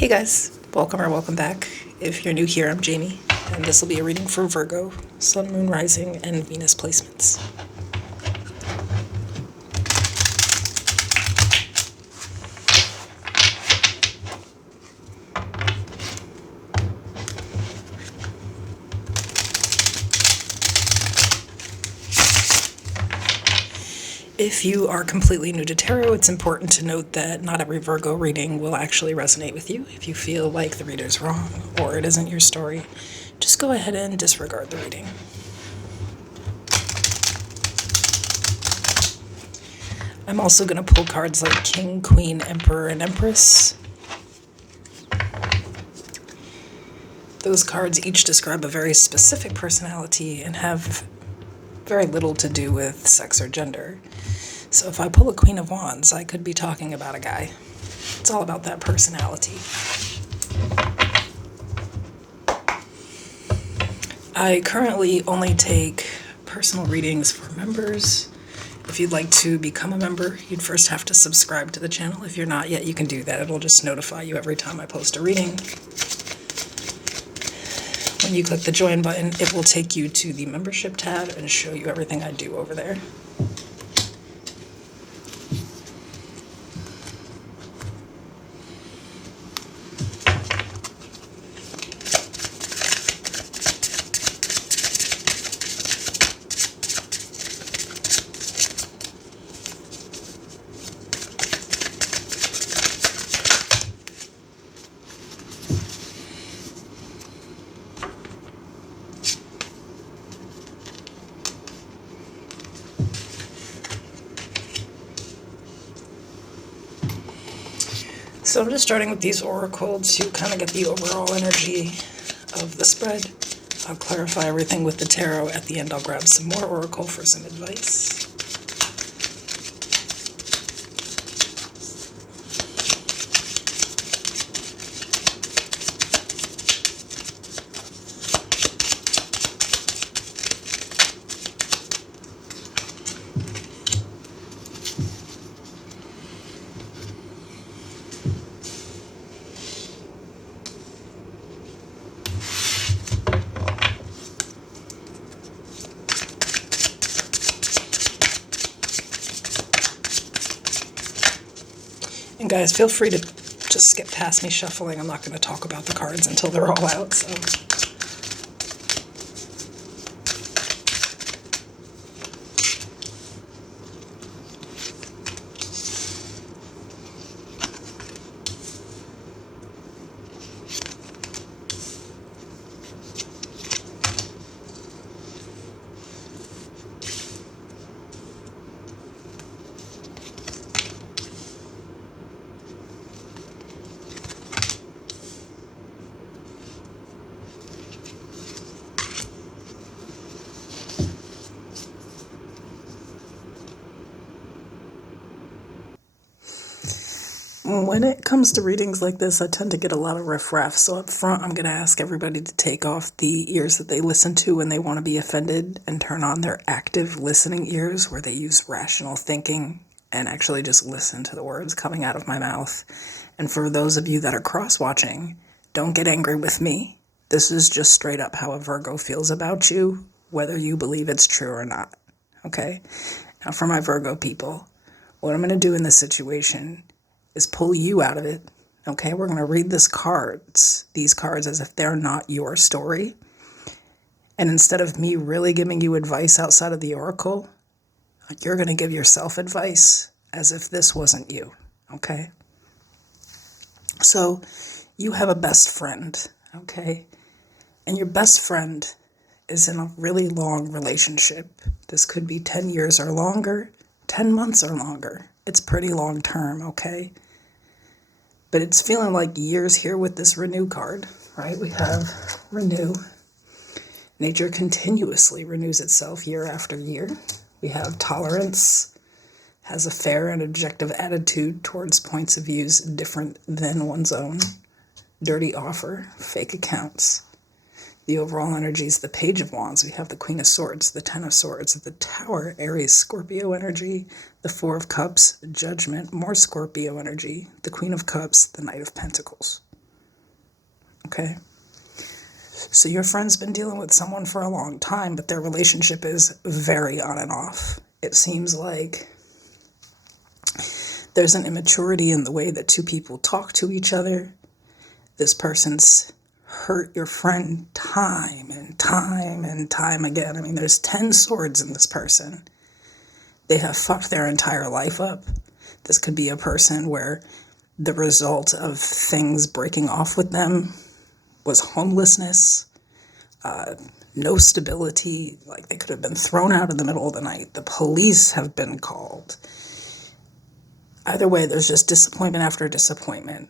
Hey guys, welcome or welcome back. If you're new here, I'm Jamie, and this will be a reading for Virgo, Sun, Moon, Rising, and Venus placements. If you are completely new to tarot, it's important to note that not every Virgo reading will actually resonate with you. If you feel like the reader's wrong or it isn't your story, just go ahead and disregard the reading. I'm also going to pull cards like King, Queen, Emperor, and Empress. Those cards each describe a very specific personality and have very little to do with sex or gender. So if I pull a Queen of Wands, I could be talking about a guy. It's all about that personality. I currently only take personal readings for members. If you'd like to become a member, you'd first have to subscribe to the channel. If you're not yet, you can do that. It'll just notify you every time I post a reading. When you click the join button, it will take you to the membership tab and show you everything I do over there. So I'm just starting with these oracle to kind of get the overall energy of the spread. I'll clarify everything with the tarot. At the end, I'll grab some more oracle for some advice. And guys, feel free to just skip past me shuffling. I'm not going to talk about the cards until they're all out, so. When it comes to readings like this, I tend to get a lot of riffraff. So up front, I'm going to ask everybody to take off the ears that they listen to when they want to be offended and turn on their active listening ears where they use rational thinking and actually just listen to the words coming out of my mouth. And for those of you that are cross-watching, don't get angry with me. This is just straight up how a Virgo feels about you, whether you believe it's true or not. Okay? Now for my Virgo people, what I'm going to do in this situation is pull you out of it. Okay, we're going to read these cards as if they're not your story. And instead of me really giving you advice outside of the oracle, you're going to give yourself advice as if this wasn't you. Okay? So you have a best friend, okay? And your best friend is in a really long relationship. This could be 10 years or longer, 10 months or longer. It's pretty long term, okay? But it's feeling like years here with this renew card, right? We have renew. Nature continuously renews itself year after year. We have tolerance, has a fair and objective attitude towards points of views different than one's own. Dirty offer, fake accounts. The overall energy is the Page of Wands. We have the Queen of Swords, the Ten of Swords, the Tower, Aries, Scorpio energy, the Four of Cups, Judgment, more Scorpio energy, the Queen of Cups, the Knight of Pentacles. Okay? So your friend's been dealing with someone for a long time, but their relationship is very on and off. It seems like there's an immaturity in the way that two people talk to each other. This person's hurt your friend time and time and time again. I mean, there's 10 swords in this person. They have fucked their entire life up. This could be a person where the result of things breaking off with them was homelessness, no stability, like they could have been thrown out in the middle of the night. The police have been called. Either way, there's just disappointment after disappointment.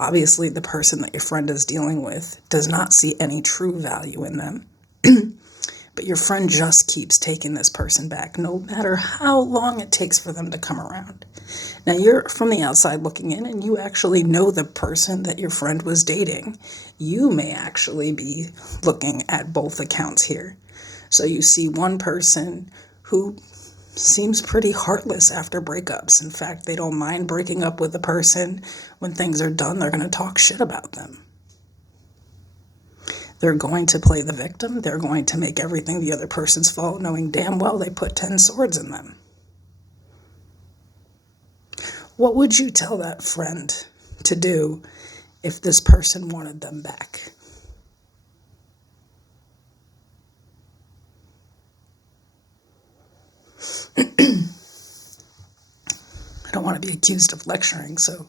Obviously, the person that your friend is dealing with does not see any true value in them. But your friend just keeps taking this person back, no matter how long it takes for them to come around. Now, you're from the outside looking in, and you actually know the person that your friend was dating. You may actually be looking at both accounts here. So you see one person who seems pretty heartless after breakups. In fact, they don't mind breaking up with the person. When things are done, they're going to talk shit about them. They're going to play the victim. They're going to make everything the other person's fault, knowing damn well they put 10 swords in them. What would you tell that friend to do if this person wanted them back? I don't want to be accused of lecturing, so,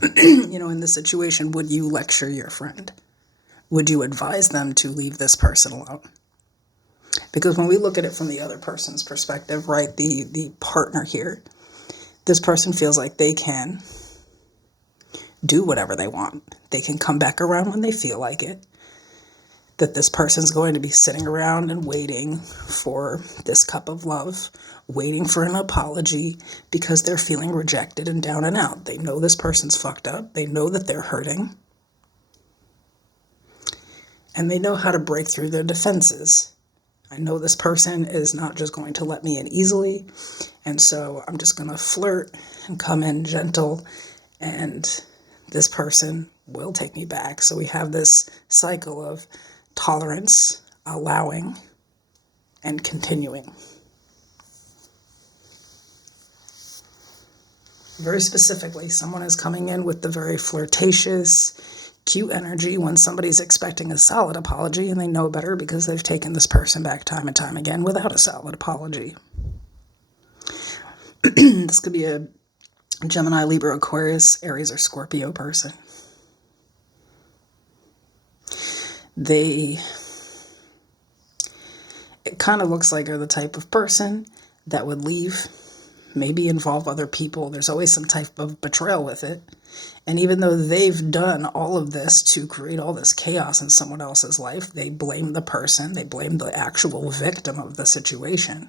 in this situation, would you lecture your friend? Would you advise them to leave this person alone? Because when we look at it from the other person's perspective, right, the partner here, this person feels like they can do whatever they want. They can come back around when they feel like it. That this person's going to be sitting around and waiting for this cup of love, waiting for an apology because they're feeling rejected and down and out. They know this person's fucked up. They know that they're hurting. And they know how to break through their defenses. I know this person is not just going to let me in easily, and so I'm just going to flirt and come in gentle, and this person will take me back. So we have this cycle of tolerance, allowing, and continuing. Very specifically, someone is coming in with the very flirtatious, cute energy when somebody's expecting a solid apology, and they know better because they've taken this person back time and time again without a solid apology. This could be a Gemini, Libra, Aquarius, Aries, or Scorpio person. It kind of looks like they're the type of person that would leave, maybe involve other people. There's always some type of betrayal with it. And even though they've done all of this to create all this chaos in someone else's life, they blame the person, they blame the actual victim of the situation.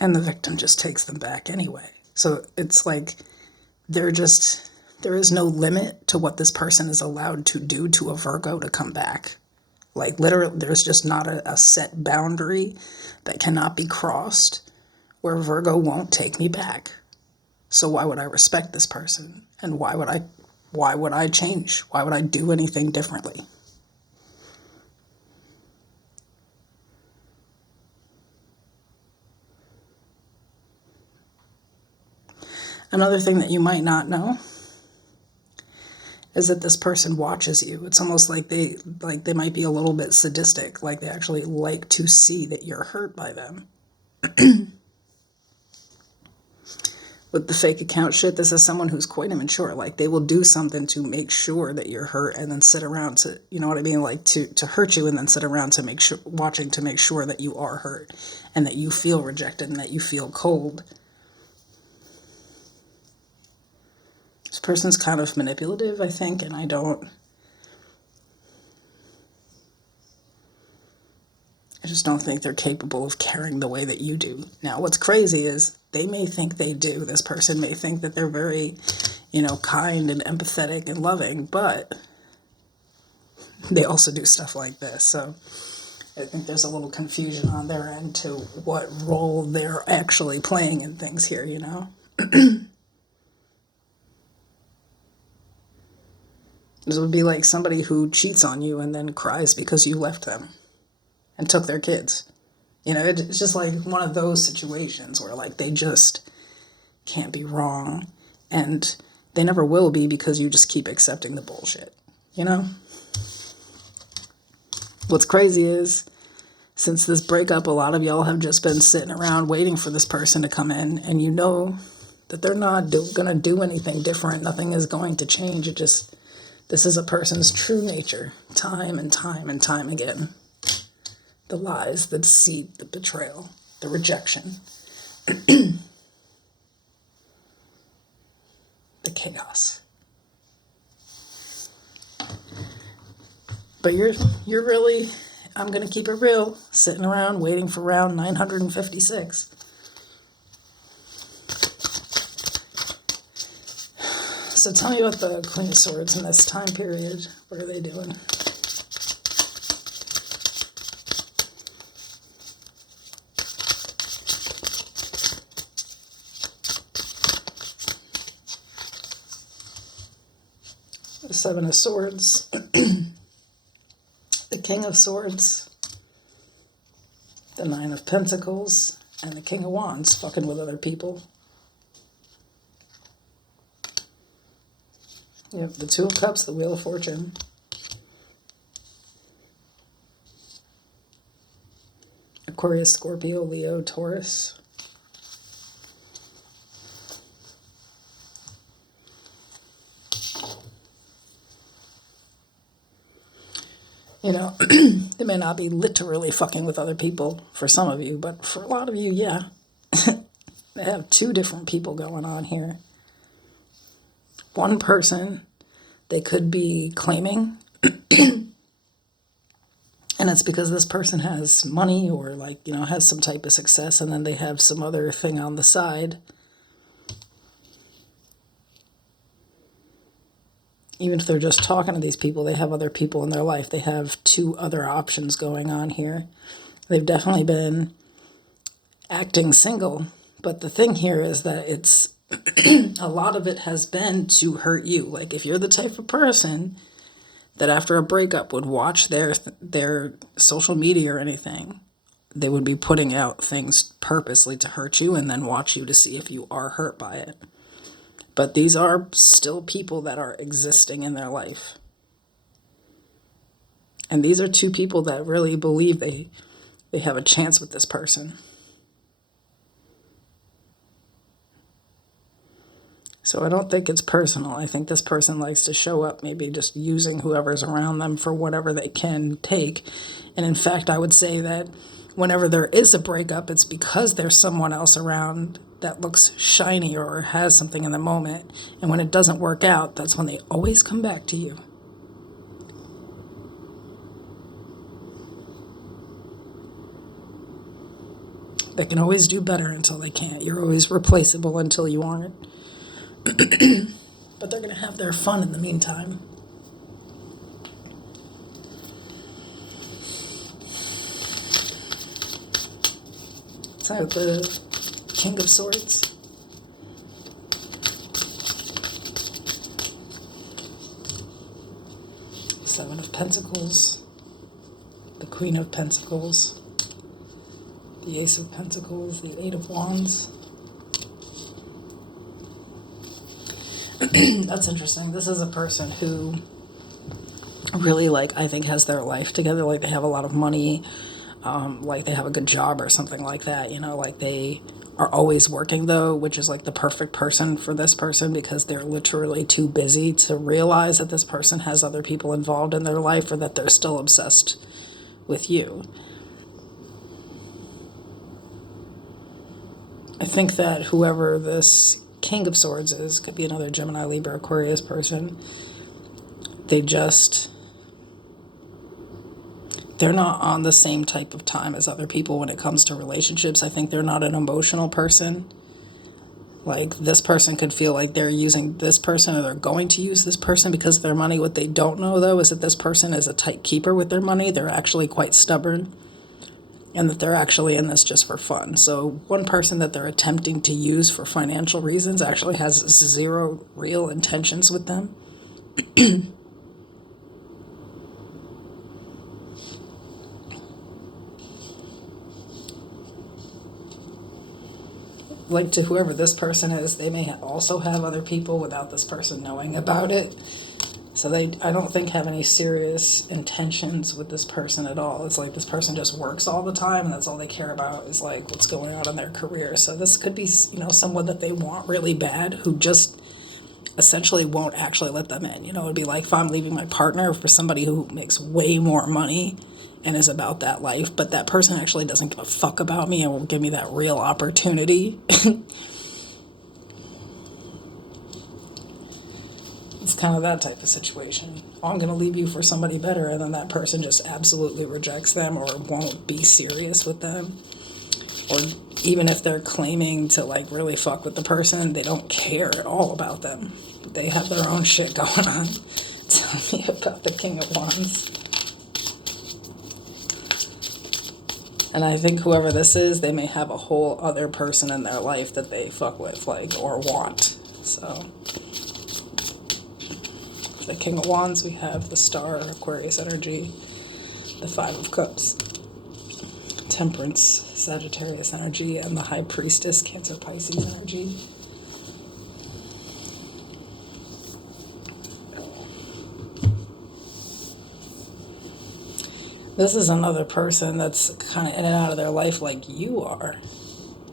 And the victim just takes them back anyway. So it's like there is no limit to what this person is allowed to do to a Virgo to come back. Like literally, there's just not a set boundary that cannot be crossed where Virgo won't take me back. So why would I respect this person? And why would I change? Why would I do anything differently? Another thing that you might not know is that this person watches you. It's almost like they might be a little bit sadistic, like they actually like to see that you're hurt by them. With the fake account shit, this is someone who's quite immature. Like they will do something to make sure that you're hurt and then sit around to, you know what I mean? Like to hurt you and then sit around to make sure, watching to make sure that you are hurt and that you feel rejected and that you feel cold. This person's kind of manipulative, I think, and I just don't think they're capable of caring the way that you do. Now, what's crazy is they may think they do. This person may think that they're very, kind and empathetic and loving, but they also do stuff like this. So I think there's a little confusion on their end to what role they're actually playing in things here, This would be like somebody who cheats on you and then cries because you left them and took their kids. It's just like one of those situations where like they just can't be wrong, and they never will be because you just keep accepting the bullshit. What's crazy is, since this breakup, a lot of y'all have just been sitting around waiting for this person to come in, and you know that they're not going to do anything different. Nothing is going to change. This is a person's true nature, time and time and time again. The lies, the deceit, the betrayal, the rejection, the chaos. But you're really, I'm going to keep it real, sitting around waiting for round 956. So tell me about the Queen of Swords in this time period. What are they doing? The Seven of Swords. The King of Swords. The Nine of Pentacles. And the King of Wands, fucking with other people. Yep, the Two of Cups, the Wheel of Fortune. Aquarius, Scorpio, Leo, Taurus. They may not be literally fucking with other people for some of you, but for a lot of you, yeah. They have two different people going on here. One person they could be claiming, and it's because this person has money or has some type of success, and then they have some other thing on the side. Even if they're just talking to these people, they have other people in their life. They have two other options going on here. They've definitely been acting single, but the thing here is that it's a lot of it has been to hurt you. Like, if you're the type of person that after a breakup would watch their social media or anything, they would be putting out things purposely to hurt you and then watch you to see if you are hurt by it. But these are still people that are existing in their life. And these are two people that really believe they have a chance with this person. So I don't think it's personal. I think this person likes to show up, maybe just using whoever's around them for whatever they can take. And in fact, I would say that whenever there is a breakup, it's because there's someone else around that looks shiny or has something in the moment. And when it doesn't work out, that's when they always come back to you. They can always do better until they can't. You're always replaceable until you aren't. But they're going to have their fun in the meantime. So the King of Swords. Seven of Pentacles. The Queen of Pentacles. The Ace of Pentacles. The Eight of Wands. That's interesting. This is a person who really, I think has their life together. They have a lot of money. They have a good job or something like that. They are always working, though, which is the perfect person for this person, because they're literally too busy to realize that this person has other people involved in their life, or that they're still obsessed with you. I think that whoever this King of Swords is, could be another Gemini, Libra, Aquarius person. They're not on the same type of time as other people when it comes to relationships. I think they're not an emotional person. This person could feel like they're using this person, or they're going to use this person because of their money. What they don't know, though, is that this person is a tight keeper with their money. They're actually quite stubborn, and that they're actually in this just for fun. So one person that they're attempting to use for financial reasons actually has zero real intentions with them. like to whoever this person is, they may also have other people without this person knowing about it. So I don't think, have any serious intentions with this person at all. It's like this person just works all the time, and that's all they care about is like what's going on in their career. So this could be, someone that they want really bad who just essentially won't actually let them in. It'd be like if I'm leaving my partner for somebody who makes way more money and is about that life, but that person actually doesn't give a fuck about me and will give me that real opportunity. It's kind of that type of situation. Oh, I'm going to leave you for somebody better, and then that person just absolutely rejects them or won't be serious with them. Or even if they're claiming to like really fuck with the person, they don't care at all about them. They have their own shit going on. Tell me about the King of Wands. And I think whoever this is, they may have a whole other person in their life that they fuck with, like, or want. So, for the King of Wands, we have the Star, Aquarius energy, the Five of Cups, Temperance, Sagittarius energy, and the High Priestess, Cancer, Pisces energy. This is another person that's kind of in and out of their life like you are.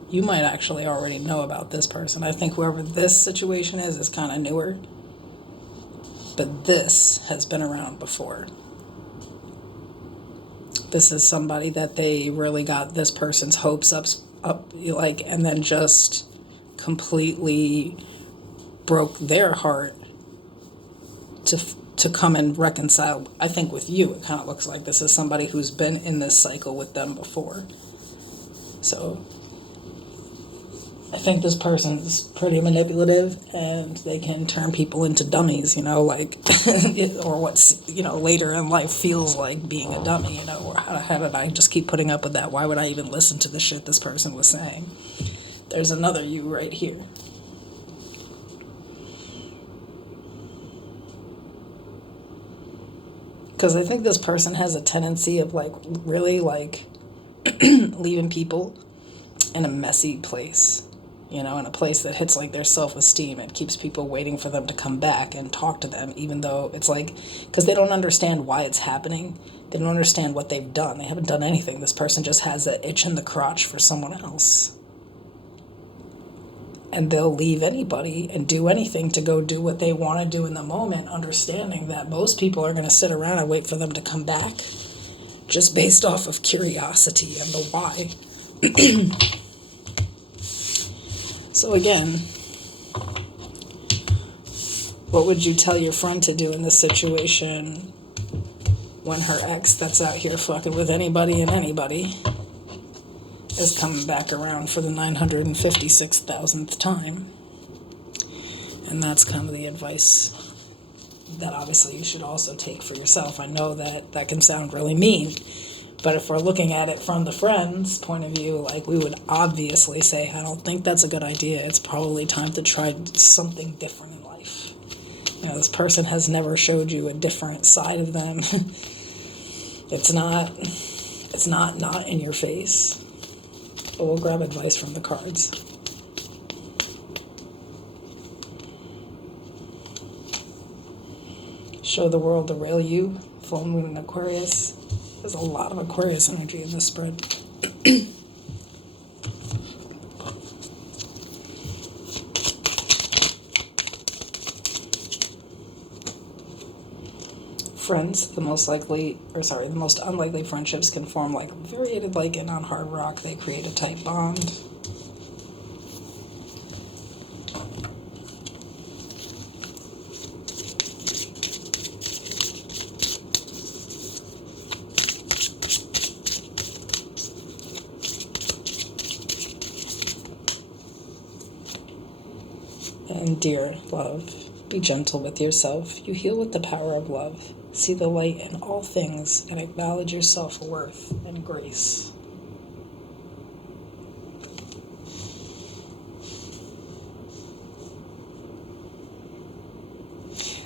You might actually already know about this person. I think whoever this situation is kind of newer. But this has been around before. This is somebody that they really got this person's hopes up, like, and then just completely broke their heart to come and reconcile. I think with you, it kind of looks like this is somebody who's been in this cycle with them before. So I think this person's pretty manipulative, and they can turn people into dummies, like, or what's, later in life feels like being a dummy, or how did I just keep putting up with that? Why would I even listen to the shit this person was saying? There's another you right here. Because I think this person has a tendency of, like, really, like, leaving people in a messy place, in a place that hits, like, their self-esteem. It keeps people waiting for them to come back and talk to them, even though it's like, because they don't understand why it's happening. They don't understand what they've done. They haven't done anything. This person just has that itch in the crotch for someone else. And they'll leave anybody and do anything to go do what they want to do in the moment, understanding that most people are going to sit around and wait for them to come back just based off of curiosity and the why. So again, what would you tell your friend to do in this situation when her ex that's out here fucking with anybody and anybody is coming back around for the 956,000th time? And that's kind of the advice that obviously you should also take for yourself. I know that can sound really mean, but if we're looking at it from the friend's point of view, like, we would obviously say, I don't think that's a good idea. It's probably time to try something different in life. This person has never showed you a different side of them. It's not in your face. But we'll grab advice from the cards. Show the world the real you. Full moon in Aquarius. There's a lot of Aquarius energy in this spread. Friends, the most unlikely friendships can form like variated like and on hard rock. They create a tight bond. And dear love, be gentle with yourself. You heal with the power of love. See the light in all things and acknowledge your self-worth and grace.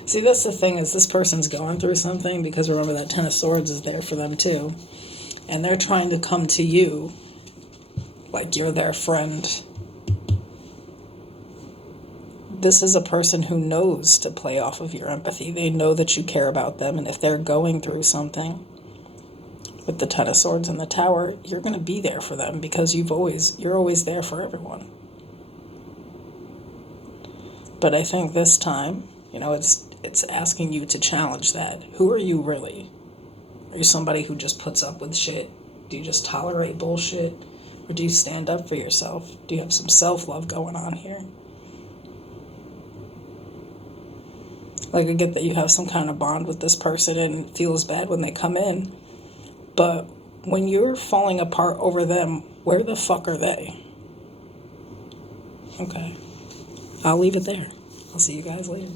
See, that's the thing, is this person's going through something, because remember that Ten of Swords is there for them too. And they're trying to come to you like you're their friend. this is a person who knows to play off of your empathy. They know that you care about them, and if they're going through something, with the Ten of Swords and the Tower, you're going to be there for them because you're always there for everyone. But I think this time, it's asking you to challenge that. Who are you really? Are you somebody who just puts up with shit? Do you just tolerate bullshit? Or do you stand up for yourself? Do you have some self-love going on here? Like, I get that you have some kind of bond with this person and it feels bad when they come in. But when you're falling apart over them, where the fuck are they? Okay. I'll leave it there. I'll see you guys later.